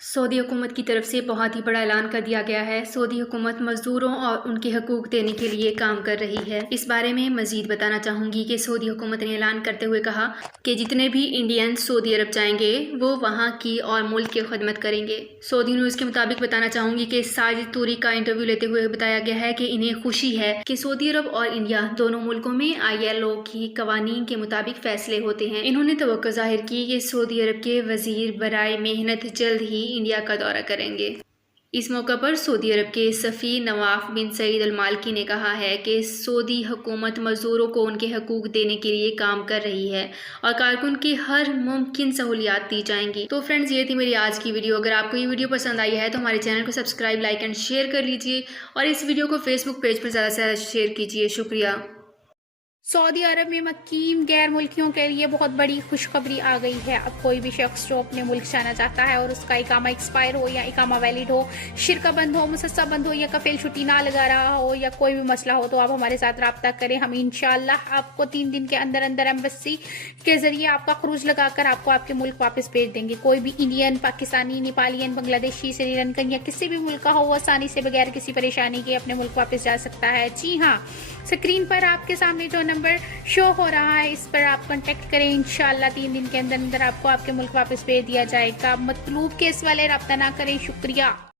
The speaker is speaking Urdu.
سعودی حکومت کی طرف سے بہت ہی بڑا اعلان کر دیا گیا ہے۔ سعودی حکومت مزدوروں اور ان کے حقوق دینے کے لیے کام کر رہی ہے۔ اس بارے میں مزید بتانا چاہوں گی کہ سعودی حکومت نے اعلان کرتے ہوئے کہا کہ جتنے بھی انڈین سعودی عرب جائیں گے وہ وہاں کی اور ملک کی خدمت کریں گے۔ سعودی نیوز کے مطابق بتانا چاہوں گی کہ ساجد طوری کا انٹرویو لیتے ہوئے بتایا گیا ہے کہ انہیں خوشی ہے کہ سعودی عرب اور انڈیا دونوں ملکوں میں ILO کی قوانین کے مطابق فیصلے ہوتے ہیں۔ انہوں نے توقع ظاہر کی کہ سعودی عرب کے وزیر برائے محنت جلد ہی انڈیا کا دورہ کریں گے۔ اس موقع پر سعودی عرب کے سفیر نواف بن سعید المالکی نے کہا ہے کہ سعودی حکومت مزدوروں کو ان کے حقوق دینے کے لیے کام کر رہی ہے اور کارکن کی ہر ممکن سہولیات دی جائیں گی۔ تو فرینڈز، یہ تھی میری آج کی ویڈیو۔ اگر آپ کو یہ ویڈیو پسند آئی ہے تو ہمارے چینل کو سبسکرائب، لائک اینڈ شیئر کر لیجئے اور اس ویڈیو کو فیس بک پیج پر زیادہ سے زیادہ شیئر کیجئے۔ شکریہ۔ سعودی عرب میں مقیم غیر ملکیوں کے لیے بہت بڑی خوشخبری آ گئی ہے۔ اب کوئی بھی شخص جو اپنے ملک جانا چاہتا ہے اور اس کا اقامہ ایکسپائر ہو یا اقامہ ویلڈ ہو، شرکہ بند ہو، مسسہ بند ہو یا کفیل چھٹی نہ لگا رہا ہو یا کوئی بھی مسئلہ ہو تو آپ ہمارے ساتھ رابطہ کریں۔ ہم انشاءاللہ آپ کو 3 دن کے اندر ایمبیسی کے ذریعے آپ کا خروج لگا کر آپ کو آپ کے ملک واپس بھیج دیں گے۔ کوئی بھی انڈین، پاکستانی، نیپالین، بنگلہ دیشی، سری لنکن یا کسی بھی ملک کا ہو، وہ آسانی سے بغیر کسی پریشانی کے اپنے ملک واپس جا سکتا ہے۔ جی ہاں، اسکرین پر آپ کے سامنے جو نمبر شو ہو رہا ہے اس پر آپ کانٹیکٹ کریں۔ انشاءاللہ 3 دن کے اندر آپ کو آپ کے ملک واپس بھیج دیا جائے گا۔ مطلوب کیس والے رابطہ نہ کریں۔ شکریہ۔